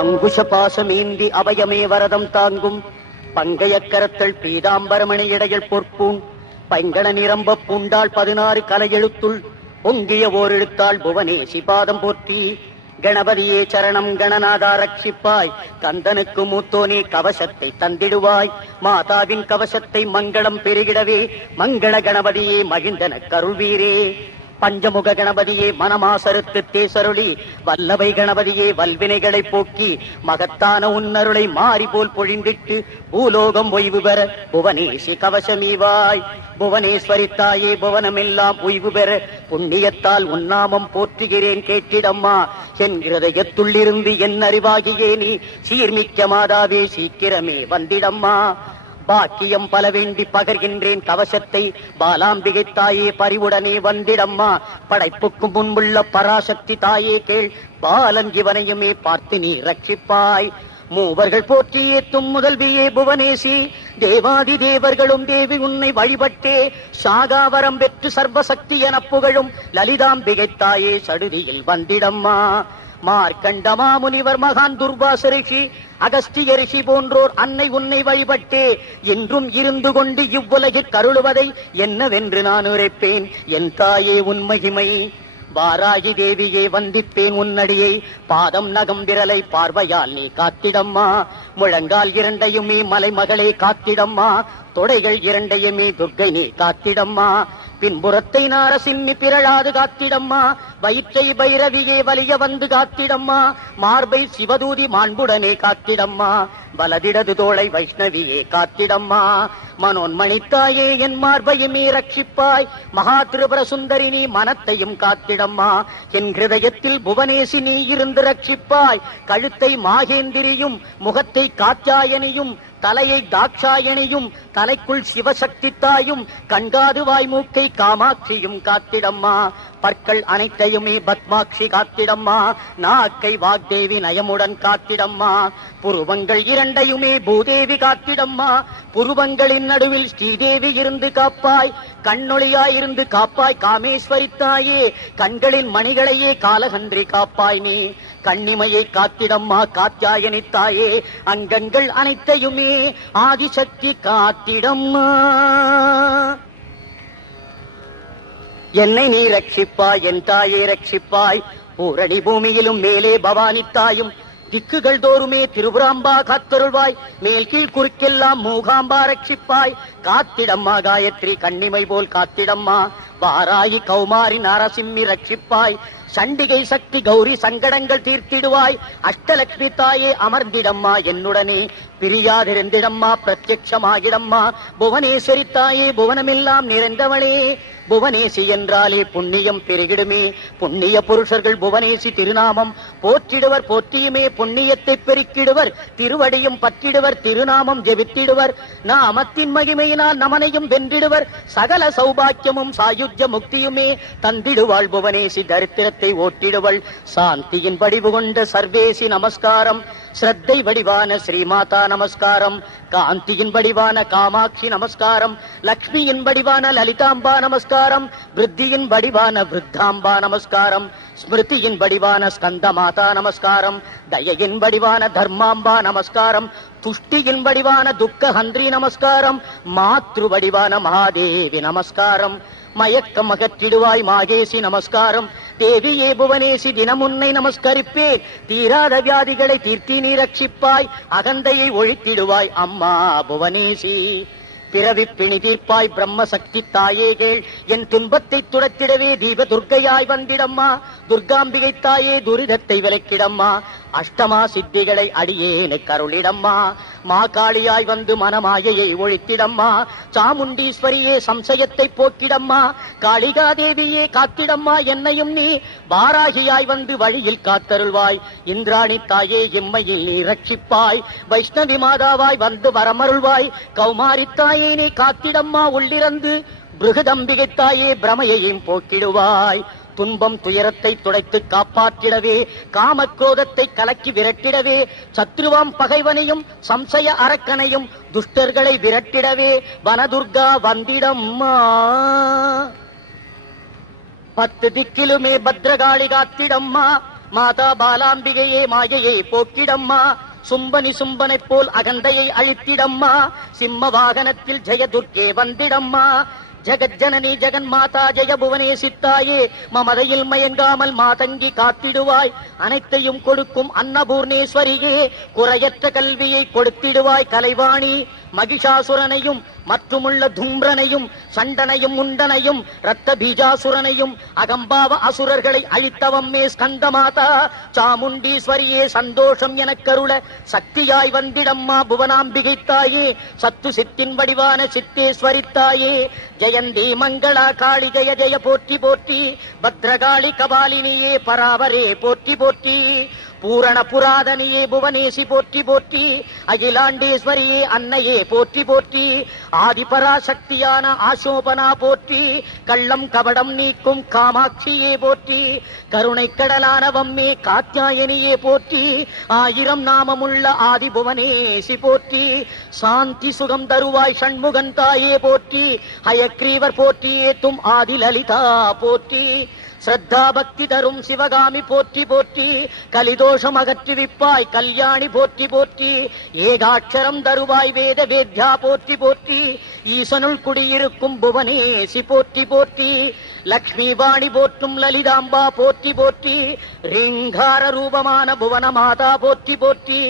அங்குஷ பாசமேந்தி அபயமே வரதம் தாங்கும். பங்கைய பீதாம்பரமணி இடையில் பொற்பூன் பங்கள நிரம்ப பூண்டாள் பதினாறு கலையெழுத்துள். பொங்கிய ஓரெழுத்தாள் புவனேசி பாதம் போற்றி கணபதியே சரணம் கணநாதா ரட்சிப்பாய். கந்தனுக்கு மூத்தோனே கவசத்தை தந்திடுவாய். மாதாவின் கவசத்தை மங்களம் பெருகிடவே. மங்கள கணபதியே மகிந்தன கருள்வீரே. பஞ்சமுக கணபதியே மனமாசருத்து தேசருளி வல்லவை கணபதியே வல்வினைகளை போக்கி மகத்தான உன்னருளை மாறி போல் பொழிந்திட்டு பூலோகம் ஓய்வு பெற புவனேசி கவசமீவாய். புவனேஸ்வரி தாயே புவனமெல்லாம் ஓய்வு பெற புண்ணியத்தால் உன்னாமம் போற்றுகிறேன் கேட்டிடம்மா. என் இருதயத்துள்ளிருந்து என் அறிவாகியே நீ சீர்மிக்க மாதாவே சீக்கிரமே வந்திடம்மா. பாக்கியம் பல வேண்டி பகர்கின்றேன் கவசத்தை. பாலாம்பிகை தாயே பரிவுடனே வந்திடம்மா. படைப்புக்கு முன்புள்ள பராசக்தி தாயே கேள். பாலன் இவனையுமே பார்த்து நீ ரட்சிப்பாய். மூவர்கள் போற்றி தும் முதல்வியே புவனேசி. தேவாதி தேவர்களும் தேவி உன்னை வழிபட்டே. சாகாவரம் பெற்று சர்வசக்தி என புகழும் லலிதாம்பிகை தாயே சடுதியில் வந்திடம்மா. மார்க்கண்டமா முனிவர் மகான் துர்வாச ரிஷி அகஸ்திய ரிஷி போன்றோர் அன்னை உன்னை வழிபட்டே என்றும் இருந்து கொண்டு இவ்வுலகில் கருளுவதை என்னவென்று நான் உரைப்பேன். என் தாயே உன் மகிமை. வாராகி தேவியை வந்தித்தேன் உன்னடியை பாதம் நகம் விரலை பார்வையால் நீ காத்திடம்மா. முழங்கால் இரண்டையுமே மலைமகளை காத்திடம்மா. தொடைகள் இரண்டையுமே துர்க்கை நீ காத்திடம்மா. பின்புறத்தை நாரசிம்மி பிறழாது காத்திடம்மா. வயிற்றை பைரவியே வலிய வந்து காத்திடம்மா. மார்பை சிவதூதி மாண்புடனே காத்திடம்மா. வலதிடது தோளை வைஷ்ணவியே காத்திடம்மா. மனோன்மணித்தாயே என் மார்பையுமே ரட்சிப்பாய். மகா திரிபுர சுந்தரி நீ மனத்தையும் காத்திடம்மா. என் ஹிருதயத்தில் புவனேசி நீ இருந்து ரட்சிப்பாய். கழுத்தை மாகேந்திரியும் முகத்தை காத்தாயனியும் தலையை தாட்சாயணியும் தலைக்குள் சிவசக்தி தாயும் கண்காது வாய்மூக்கை காமாட்சியும் காத்திடம்மா. பற்கள் அனைத்தையுமே பத்மாட்சி காத்திடம்மா. நாக்கை வாக்தேவி நயமுடன் காத்திடம்மா. புருவங்கள் இரண்டையுமே பூதேவி காத்திடம்மா. புருவங்களின் நடுவில் ஸ்ரீதேவி இருந்து காப்பாய். கண்ணொளியாயிருந்து காப்பாய் காமேஸ்வரி தாயே. கண்களின் மணிகளையே காலகன்றி காப்பாய் நீ. கண்ணிமையை காத்திடம்மா காத்தியாயனி தாயே. அங்கங்கள் அனைத்தையுமே ஆதிசக்தி காத்திடம்மா. என்னை நீ ரட்சிப்பாய் என் தாயே ரட்சிப்பாய். பூரணி பூமியிலும் மேலே பவானி தாயும். திக்குகள் தோறுமே திருபுராம்பா காத்தருள்வாய். மேல் கீழ் குறுக்கெல்லாம் மூகாம்பா ரட்சிப்பாய். காத்திடம்மா காயத்ரி கண்ணிமை போல் காத்திடம்மா. வாராயி கௌமாரி நரசிம்மி ரட்சிப்பாய். சண்டிகை சக்தி கௌரி சங்கடங்கள் தீர்த்திடுவாய். அஷ்டலட்சுமி தாயே அமர்ந்திடம்மா என்னுடனே. பிரியாதிருந்திடம்மா பிரத்யட்சமாகிடம்மா. புவனேஸ்வரி தாயே புவனமெல்லாம் நிறைந்தவளே. புவனேசி என்றாலே புண்ணியம் பெருகிடுமே. புண்ணிய புருஷர்கள் புவனேசி திருநாமம் போற்றிடுவர் போற்றியுமே புண்ணியத்தை பெருக்கிடுவர். திருவடியும் பற்றிடுவர் திருநாமம் ஜெபித்திடுவர். நாமத்தின் மகிமையினால் நமனையும் வென்றிடுவர். சகல சௌபாக்கியமும் சாயுஜ்ய முக்தியுமே தந்திடுவாள் புவனேசி தரித்திரத்தை ஓட்டிடுவள். சாந்தியின் வடிவு கொண்ட சர்வேசி நமஸ்காரம். ஸ்ரத்தை வடிவான ஸ்ரீமாதா நமஸ்காரம். காந்தியின் வடிவான காமாட்சி நமஸ்காரம். லக்ஷ்மியின் வடிவான லலிதாம்பா நமஸ்காரம். விருத்தியின் வடிவான விருத்தாம்பா நமஸ்காரம். ஸ்மிருதியின் வடிவான ஸ்கந்த மாதா நமஸ்காரம் தயையின் வடிவான தர்மாம்பா நமஸ்காரம் துஷ்டியின் வடிவான துக்க ஹந்திரி நமஸ்காரம் மாத்ரு வடிவான மகாதேவி நமஸ்காரம் மயக்கம் அகற்றிடுவாய் மாகேசி நமஸ்காரம் தேவியே புவனேசி தினமுன்னை நமஸ்கரிப்பேன் தீராத வியாதிகளை தீர்த்தி நீ ரட்சிப்பாய் அகந்தையை ஒழித்திடுவாய் அம்மா புவனேசி. பிறவி பிணி தீர்ப்பாய் பிரம்ம சக்தி தாயேகள் என் துன்பத்தை துரத்திடவே தீப துர்க்கையாய் வந்திடம்மா துர்காம்பிகை தாயே துரிதத்தை விலக்கிடம்மா அஷ்டமா சித்திகளை அடியேனு கருளிடம்மா. மா காளியாய் வந்து மனமாயையை ஒழித்திடம்மா. சாமுண்டீஸ்வரியே சம்சயத்தை போக்கிடம்மா. காளிகா தேவியே காத்திடம்மா என்னையும் நீ. வாராகியாய் வந்து வழியில் காத்தருள்வாய். இந்திராணி தாயே எம்மையில் நீ ரட்சிப்பாய். வைஷ்ணவி மாதாவாய் வந்து வரமருள்வாய். கௌமாரி தாயே நீ காத்திடம்மா உள்ளிருந்து பிருகதம்பிகை தாயே பிரமையையும் போக்கிடுவாய். துன்பம் துயரத்தை துடைத்து காப்பாற்றிடவே காமக்ரோதத்தை கலக்கி விரட்டிடவே சத்ருவாம் பகைவனையும் சம்சய அரக்கனையும் துஷ்டர்களை விரட்டிடவே வனதுர்கா வந்திடம்மா பத்து திக்கிலுமே பத்ரகாளி காத்திடம்மா மாதா பாலாம்பிகையே மாயையை போக்கிடம்மா சும்பனி சும்பனைப் போல் அகந்தையை அழித்திடம்மா சிம்ம வாகனத்தில் ஜெயதுர்க்கே வந்திடம்மா ஜெகஜனனி ஜெகன் மாதா ஜெய புவனே சித்தாயே மமதையில் மயங்காமல் மாதங்கி காத்திடுவாய். அனைத்தையும் கொடுக்கும் அன்னபூர்ணேஸ்வரியே குறையற்ற கல்வியை கொடுத்திடுவாய் கலைவாணி. மகிஷாசுரனையும் மற்றுமுள்ள தும்ரனையும் சண்டனையும் முண்டனையும் ரத்த பீஜாசுரனையும் அகம்பாவ அசுரர்களை அழித்தவம்மே ஸ்கந்தமாதா. சாமுண்டீஸ்வரியே சந்தோஷம் எனக்கருள சக்தியாய் வந்திடம்மா புவனாம்பிகை தாயே சத்து சித்தின் வடிவான சித்தேஸ்வரி தாயே ஜெயந்தி மங்களா காளி ஜெய ஜெய போற்றி போற்றி. பத்ரகாளி கபாலினியே பராவரே போற்றி போற்றி. பூரண புராதனியே புவனேசி போற்றி போற்றி அகிலாண்டேஸ்வரியே அன்னையே போற்றி போற்றி ஆதிபராசக்தியான ஆசோபனா போற்றி கள்ளம் கபடம் நீக்கும் காமாட்சியே போற்றி கருணை கடலான வம்மே காத்தியாயனியே போற்றி ஆயிரம் நாமமுள்ள ஆதி புவனேசி போற்றி சாந்தி சுகம் தருவாய் சண்முகன் தாயே போற்றி ஹயக்ரீவர் போற்றியே தும் ஆதி லலிதா போற்றி. ஸ்ரத்தா பக்தி தரும் சிவகாமி போற்றி போற்றி கலிதோஷம் அகற்றுவிப்பாய் கல்யாணி போற்றி போற்றி ஏகாட்சரம் தருவாய் வேத வேத்யா போற்றி போற்றி ஈசனுள் குடியிருக்கும் புவனேசி போற்றி போற்றி லக்ஷ்மி வாணி போற்றும் லலிதாம்பா போற்றி போற்றி ரீங்கார ரூபமான புவன மாதா போற்றி போற்றி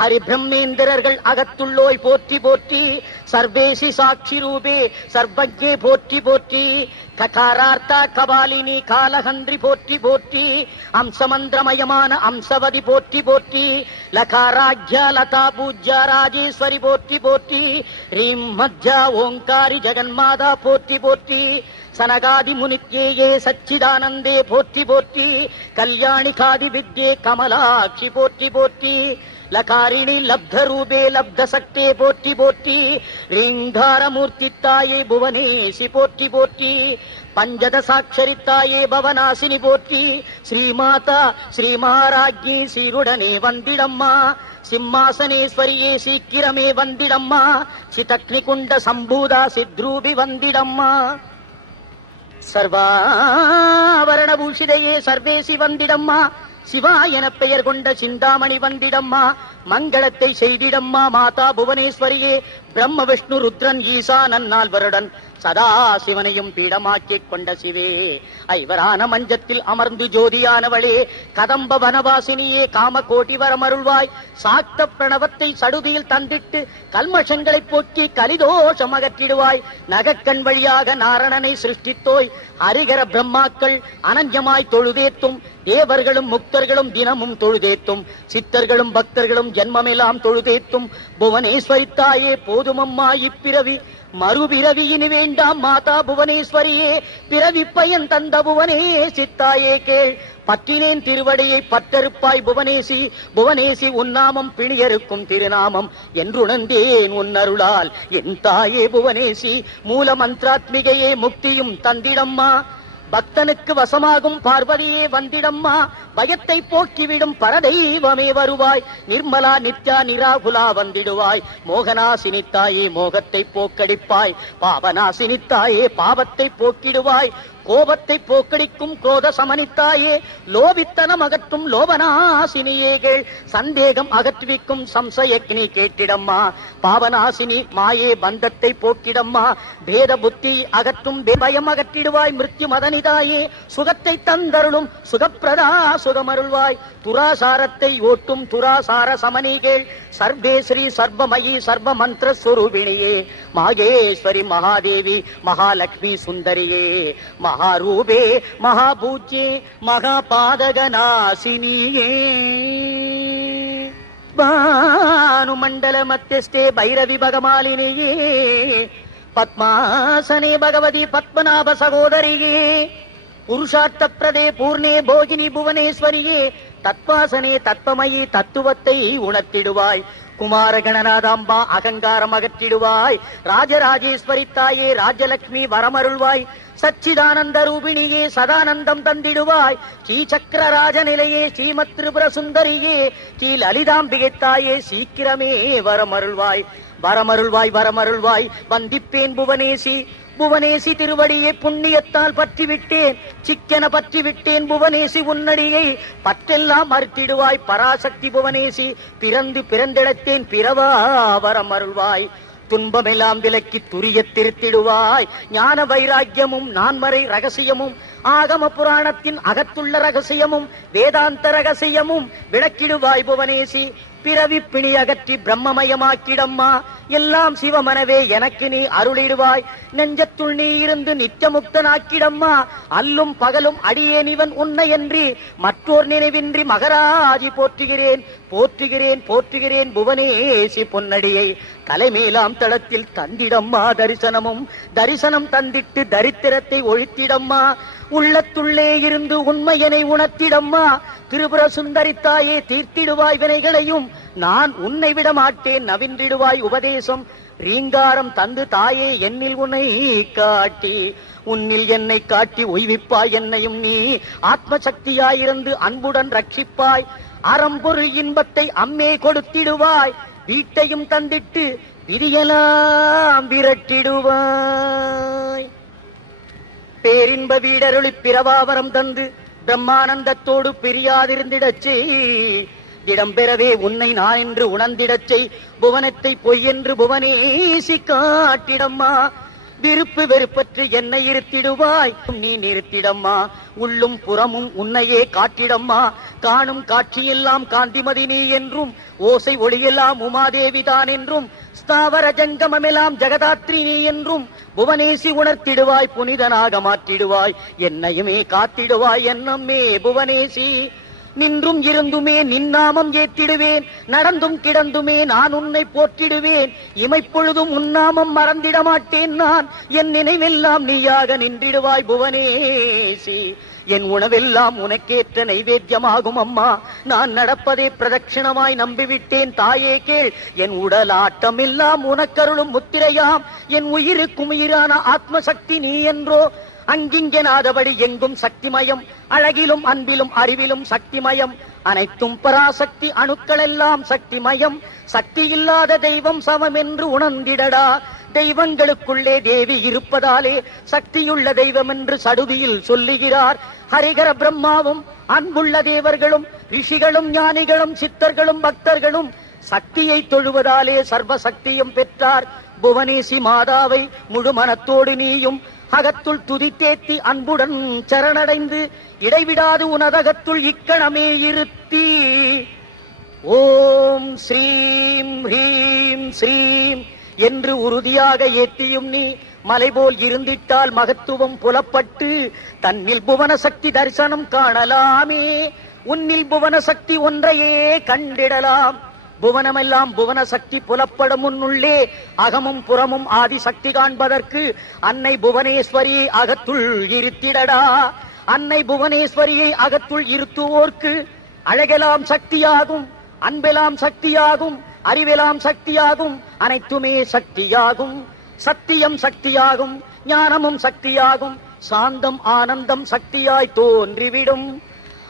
ஹரிபிரம்மேந்திரர்கள் அகத்துள்ளோய் போற்றி போற்றி சர்வேசி சாட்சி ரூபே சர்வஜே போற்றி போற்றி ககாரார்த்தா கபாலினி காலகந்திரி போற்றி போற்றி அம்சமந்திரமயமான அம்சவதி போற்றி போற்றி லகாராஜ்யா லதா பூஜ்யா ராஜேஸ்வரி போற்றி போற்றி ரீம் மத்யா ஓங்காரி ஜெகன்மாதா போற்றி போற்றி சனகாதி முனித்யே சச்சிதானந்தே போற்றி போற்றி கல்யாணி காதி வித்யே கமலாட்சி போற்றி போற்றி லகாரிணி லப்த ரூபே லப்த சக்தே போற்றி போற்றி ரீங்காரமூர்த்தி தாயே புவனேசி போற்றி போற்றி பஞ்சதசாட்சரி தாயே பவனாசினி போற்றி ஸ்ரீமாதா ஸ்ரீமாராஜ்ஞி சீருடனே வந்திடம்மா சிம்மாசனேஸ்வரியே சீக்கிரமே வந்திடம்மா சிதக்னி குண்ட சம்பூதா சித்ரூபி வந்திடம்மா. சர்வாவரணபூஷிதையே சர்வேசி வந்திடம்மா சிவா என பெயர் கொண்ட சிந்தாமணி வந்திடம்மா. மங்களத்தை செய்திடம்மா மாதா புவனேஸ்வரியே. பிரம்ம விஷ்ணு ருத்ரன் ஈசா நன்னால் வருடன் சதா சிவனையும் பீடமாக்கிக் கொண்ட சிவே. ஐவரான மஞ்சத்தில் அமர்ந்து ஜோதியானவளே கதம்ப வனவாசினியே காம கோட்டி வரமருள்வாய் சாக்த பிரணவத்தை சடுதியில் தந்திட்டு கல்மஷங்களை போக்கி கலிதோஷம் அகற்றிடுவாய். நகக்கண் வழியாக நாரணனை சிருஷ்டித்தோய். ஹரிகர பிரம்மாக்கள் அனஞ்சமாய் தொழுதேத்தும். தேவர்களும் முக்தர்களும் தினமும் தொழுதேத்தும். சித்தர்களும் பக்தர்களும் ஜென்மமெல்லாம் தொழுதேத்தும் புவனேஸ்வரி தாயே போதுமம்மா இப்பிறவி. மறுபிறவி இனி வேண்டாம் மாதா புவனேஸ்வரியே பிறவி பயன் தந்த புவனே சித்தாயே கேள். பற்றினேன் திருவடியை பற்றறுப்பாய் புவனேசி புவனேசி உன்னாமம் பிணியருக்கும் திருநாமம் என்றுணர்ந்தேன் உன்னருளால் என் தாயே புவனேசி மூல மந்திராத்மிகையே முக்தியும் தந்திடம்மா. பக்தனுக்கு வசமாகும் பார்வதியே வந்திடம்மா. பயத்தை போக்கிவிடும் பரதெய்வமே வருவாய். நிர்மலா நித்யா நிராகுலா வந்திடுவாய். மோகனா சினித்தாயே மோகத்தை போக்கடிப்பாய். பாவனா சினித்தாயே பாவத்தை போக்கிடுவாய். கோபத்தை போக்கடிக்கும் குரோத சமனித்தாயே லோபித்தனம் அகற்றும் லோபநாசினியேகள். சந்தேகம் அகற்றுவிக்கும் சம்சயக்னி கேட்டிடம்மா. பாவநாசினி மாயே பந்தத்தை போக்கிடம்மா. பேத புத்தி அகற்றும் பயம் அகற்றிடுவாய் மிருத்யு மதனிதாயே சுகத்தை தந்தருளும் சுகப்பிரதா சுகமருள்வாய். துராசாரத்தை ஓட்டும் துராசார சமனிகள் சர்வேஸ்ரீ சர்வமயி சர்வ மந்திர சுரூபிணியே மகேஸ்வரி மகாதேவி மகாலட்சுமி சுந்தரியே மகாரூபே மகாபூஜ்யே மகாபாதகநாசினியே. பானுமண்டல மத்தியஸ்தே பைரவி பகமாலினியே பத்மாசனே பகவதி பத்மநாப சகோதரியே புருஷார்த்த பிரதே பூர்ணே போகினி புவனேஸ்வரியே தத்வாசனே தத்வமயி தத்துவத்தை உணர்த்திடுவாய். குமார கணநாதாம்பா அகங்காரம் அகற்றிடுவாய். ராஜராஜேஸ்வரி தாயே ராஜலட்சுமி வரமருள்வாய். சச்சிதானந்த ரூபிணியே சதானந்தம் தந்திடுவாய். ஸ்ரீ சக்கரராஜ நிலையே ஸ்ரீமத் திரிபுர சுந்தரியே ஸ்ரீ லலிதாம்பிகை தாயே சீக்கிரமே வரமருள்வாய். வரமருள்வாய் வரமருள்வாய். வந்திப்பேன் புவனேசி. புவனேசி திருவடியை புண்ணியத்தால் பற்றி விட்டேன் சிக்கென பற்றி விட்டேன் புவனேசி உன்னடியை. பற்றெல்லாம் மறுத்திடுவாய் பராசக்தி புவனேசி. பிறந்து பிறந்திடத்தேன் பிறவாவரம் அருள்வாய். துன்பமெல்லாம் விலக்கி துரிய திருத்திடுவாய். ஞான வைராக்கியமும் நான்மறை ரகசியமும். ஆகம புராணத்தின் அகத்துள்ள ரகசியமும். வேதாந்த ரகசியமும். விளக்கிடுவாய் புவனேசி. பிறவி பிணி அகற்றி பிரம்மமயமாக்கிடம்மா. எல்லாம் சிவமனவே எனக்கு நீ அருளிடுவாய். நெஞ்சத்துள் நீ இருந்து நித்தியமுக்தனாக்கிடம்மா. அல்லும் பகலும் அடியேன் இவன் உன்னை என்று மற்றோர் நினைவின்றி மகராஜி போற்றுகிறேன். போற்றுகிறேன் போற்றுகிறேன் புவனேசி பொன்னடியை. தலைமேலாம் தளத்தில் தந்திடம்மா தரிசனமும். தரிசனம் தந்திட்டு தரித்திரத்தை ஒழித்திடம்மா. உள்ளத்துள்ளே இருந்து உண்மையனை உணர்த்திடம்மா. திரிபுர சுந்தரி தாயே தீர்த்திடுவாய் வினைகளையும். நான் உன்னை விட மாட்டேன் நவின்றிடுவாய் உபதேசம். ரீங்காரம் தந்து தாயே என்னில் உன்னை காட்டி. உன்னில் என்னை காட்டி ஒய்விப்பாய் என்னையும் நீ. ஆத்ம சக்தியாயிருந்து அன்புடன் ரட்சிப்பாய். அறம்பொருள் இன்பத்தை அம்மே கொடுத்திடுவாய். வீட்டையும் தந்திட்டு விதியலாம் விரட்டிடுவாய். பேரின்ப வீடருளி பிறவாவரம் தந்து பிரம்மானந்தத்தோடு பிரியாதிருந்திடச் செய் திடம் பெறவே உன்னை நான் என்று உணர்ந்திடச் செய் புவனத்தை பொய்யென்று புவனேசி காட்டிடம்மா விருப்பு வெறுப்பற்று என்னை இருத்திடுவாய். நீ நிறுத்திடம்மா. உள்ளும் புறமும் உன்னையே காட்டிடம்மா. காணும் காட்சியெல்லாம் காந்திமதி நீ என்றும். ஓசை ஒளியெல்லாம் உமாதேவிதான் என்றும். ஸ்தாவர ஜங்கமெல்லாம் ஜெகதாத்ரி நீ என்றும். புவனேசி உணர்த்திடுவாய் புனிதனாக மாற்றிடுவாய். என்னையுமே காத்திடுவாய் என்னம்மே புவனேசி. நின்றும் இருந்துமே நின்னாமம் ஏற்றிடுவேன். நடந்தும் கிடந்துமே நான் உன்னை போற்றிடுவேன். இமைப்பொழுதும் உன்னாமம் மறந்திட மாட்டேன் நான். என் நினைவெல்லாம் நீயாக நின்றிடுவாய் புவனேசி. என் உணவெல்லாம் உனக்கேற்ற நைவேத்தியமாகும் அம்மா. நான் நடப்பதை பிரதட்சிணமாய் நம்பிவிட்டேன். தாயே கேள் என் உடல் ஆட்டமெல்லாம் உனக்கருளும் முத்திரையாம். என் உயிருக்கு உயிரான ஆத்மசக்தி நீ என்றோ. அங்கிங்கெனாதபடி எங்கும் சக்திமயம். அழகிலும் அன்பிலும் அறிவிலும் சக்திமயம். அனைத்தும் பராசக்தி அணுக்கள் எல்லாம் சக்திமயம். சக்தி இல்லாத தெய்வம் சமம் என்று உணர்ந்திடடா. தெய்வங்களுக்குள்ளே தேவி இருப்பதாலே சக்தியுள்ள தெய்வம் என்று சடுதியில் சொல்லுகிறார். ஹரிகர பிரம்மாவும் அன்புள்ள தேவர்களும் ரிஷிகளும் ஞானிகளும் சித்தர்களும் பக்தர்களும் சக்தியை தொழுவதாலே சர்வ சக்தியும் பெற்றார். புவனேசி மாதாவை முழு மனத்தோடு நீயும் அகத்துள் துதித்தேத்தி அன்புடன் சரணடைந்து இடைவிடாது உனதகத்துள் இக்கணமே இருத்தி. ஓம் ஸ்ரீம் ஹ்ரீம் ஸ்ரீம் என்று உறுதியாக ஏற்றியும் நீ மலைபோல் இருந்திட்டால் மகத்துவம் புலப்பட்டு தன்னில் புவன சக்தி தரிசனம் காணலாமே. உன்னில் புவன சக்தி ஒன்றையே கண்டிடலாம். புவனமெல்லாம் புவன சக்தி புலப்படும் முன்னுள்ளே அகமும் புறமும் ஆதி சக்தி காண்பதற்கு அன்னை புவனேஸ்வரி அகத்துள் இருத்திடடா. அன்னை புவனேஸ்வரியை அகத்துள் இருத்துவோர்க்கு அழகெலாம் சக்தியாகும் அன்பெலாம் சக்தியாகும் அறிவெலாம் சக்தியாகும் அனைத்துமே சக்தியாகும். சத்தியம் சக்தியாகும் ஞானமும் சக்தியாகும் சாந்தம் ஆனந்தம் சக்தியாய் தோன்றிவிடும்.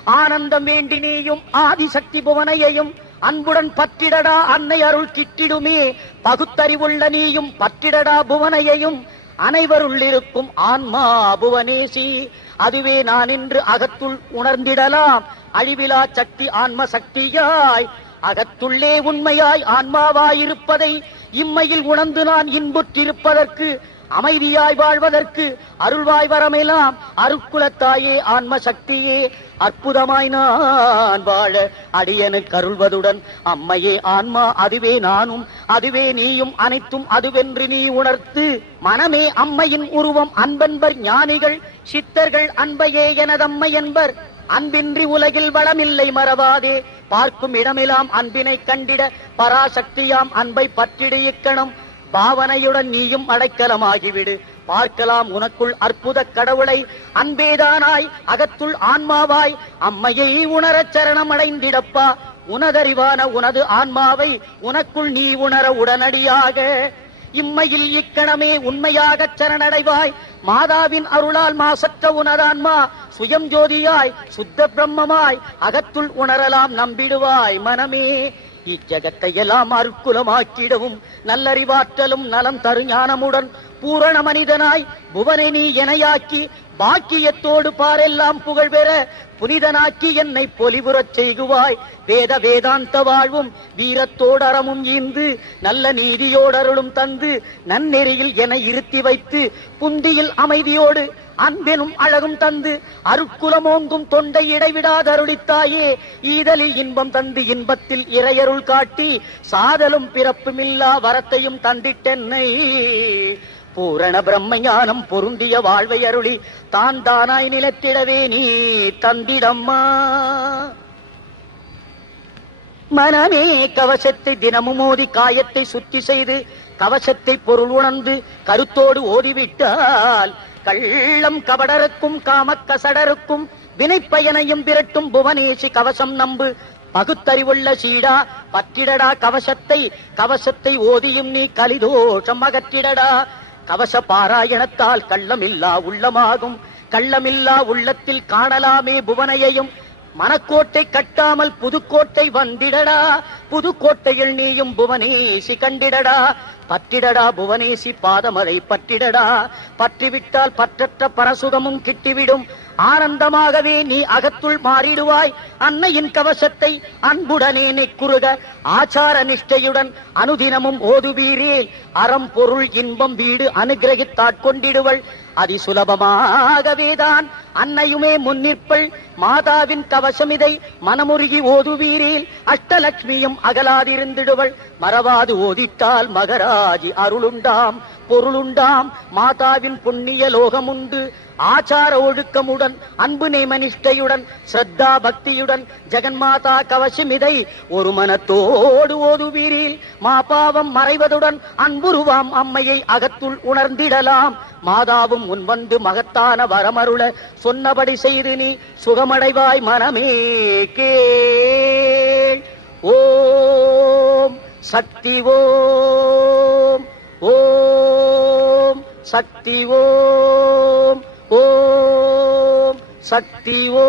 ஆனந்தம் வேண்டி நீயும் ஆதிசக்தி புவனையையும் அன்புடன் பற்றிடடா அன்னை அருள் கிட்டிடுமே. பகுத்தறிவுள்ள நீயும் பற்றிடடா புவனையையும். அனைவருள்ளிருக்கும் ஆன்மா புவனேசி. அதுவே நான் என்று அகத்துள் உணர்ந்திடலாம். அழிவிலா சக்தி ஆன்ம சக்தியாய். அகத்துள்ளே உண்மையாய் ஆன்மாவாயிருப்பதை இம்மையில் உணர்ந்து நான் இன்புற்றிருப்பதற்கு அமைதியாய் வாழ்வதற்கு அருள்வாய் வரமெல்லாம் அருக்குலத்தாயே ஆன்ம சக்தியே அற்புதமாய் நான் வாழ அடியனு கருள்வதுடன் அம்மையே ஆன்மா அதுவே நானும் அதுவே நீயும் அனைத்தும் அதுவென்று நீ உணர்த்து மனமே அம்மையின் உருவம் அன்பென்பர் ஞானிகள் சித்தர்கள் அன்பையே எனதம்மை என்பர். அன்பின்றி உலகில் வளமில்லை மறவாதே. பார்க்கும் இடமெல்லாம் அன்பினை கண்டிட பராசக்தியாம் அன்பை பற்றிட இக்கணும். பாவனையுடன் நீயும் அடைக்கலமாகிவிடு. பார்க்கலாம் உனக்குள் அற்புத கடவுளை. அன்பேதானாய் அகத்துள் ஆன்மாவாய். அம்மையை உணரச் சரணம் அடைந்திடப்பா உனதறிவான உனது ஆன்மாவை உனக்குள் நீ உணர உடனடியாக. இம்மையில் இக்கணமே உண்மையாகச் சரணடைவாய். மாதாவின் அருளால் மாசற்ற உணரான்மா சுயம் ஜோதியாய் சுத்த பிரம்மமாய் அகத்துள் உணரலாம் நம்பிடுவாய் மனமே. இச்சகத்தை எல்லாம் அருக்குலமாக்கிடவும் நல்லறிவாற்றலும் நலம் தருஞானமுடன் பூரண மனிதனாய் புவனை நீ எனையாக்கி பாக்கியத்தோடு பாரெல்லாம் புகழ் பெற புனிதனாக்கி என்னை பொலிபுறச் செய்குவாய். வேத வேதாந்த வாழ்வும் வீரத்தோடரமும் ஈந்து நல்ல நீதியோடருளும் தந்து நன்னெறியில் என இருத்தி வைத்து புந்தியில் அமைதியோடு அன்பெனும் அழகும் தந்து அருக்குலமோங்கும் தொண்டை இடைவிடாத அருளித்தாயே. ஈதலில் இன்பம் தந்து இன்பத்தில் இறையருள் காட்டி சாதலும் பிறப்புமில்லா வரத்தையும் தந்திட்டென்னை. பூரண பிரம்ம ஞானம் பொருந்திய வாழ்வை அருளி தான் தானாய் நிலத்திடவே நீ தந்திடம்மா. மனமே கவசத்தை தினமும் ஓதி காயத்தை சுத்தி செய்து கவசத்தை பொருள் உணர்ந்து கருத்தோடு ஓதிவிட்டால் கள்ளம் கபடருக்கும் காமக்கசடருக்கும் வினைப்பயனையும் விரட்டும் புவனேசி கவசம் நம்பு. பகுத்தறிவுள்ள சீடா பற்றிடடா கவசத்தை கவசத்தை ஓதியும் நீ கலிதோஷம் அகற்றிடடா. கவச பாராயணத்தால் கள்ளமில்லா உள்ளமாகும். கள்ளமில்லா உள்ளத்தில் காணலாமே புவனையையும். மனக்கோட்டை கட்டாமல் புதுக்கோட்டை வந்திடடா. புதுக்கோட்டையில் நீயும் புவனேசி கண்டிடடா. பற்றிடடா புவனேசி பாதமலை பற்றிடடா. பற்றிவிட்டால் பற்றற்ற பரசுகமும் கிட்டிவிடும். ஆனந்தமாகவே நீ அகத்துள் மாறிடுவாய். அன்னையின் கவசத்தை அன்புடனே நெக்குருக ஆச்சார நிஷ்டையுடன் அனுதினமும் ஓதுவீரே. அறம் பொருள் இன்பம் வீடு அனுகிரகித்தாட்கொண்டிடுவள் அதிசுலபமாகவேதான் அன்னையுமே முன்னிற்பள் மாதாவின் கவசமிதை மனமுருகி ஓதுவீரேல். அஷ்டலட்சுமியும் அகலாதிருந்திடுவள். மறவாது ஓதிட்டால் மகராஜி அருளுண்டாம் பொருளுண்டாம். மாதாவின் புண்ணிய லோகமுண்டு ஆச்சார ஒழுக்கமுடன் அன்பு நேமனிஷ்டையுடன் ஸ்ரத்தா பக்தியுடன் ஜெகன்மாதா கவசமிதை ஒரு மனத்தோடு ஓதுவீரில். மாபாவம் மறைவதுடன் அன்புருவாம் அம்மையை அகத்துள் உணர்ந்திடலாம். மாதாவும் உன் வந்து மகத்தான வரமருள சொன்னபடி செய்து நீ சுகமடைவாய் மனமே கேள். ஓம் சக்தி ஓம் ஓம் சக்தி ஓம். ஓம் சக்தி ஓ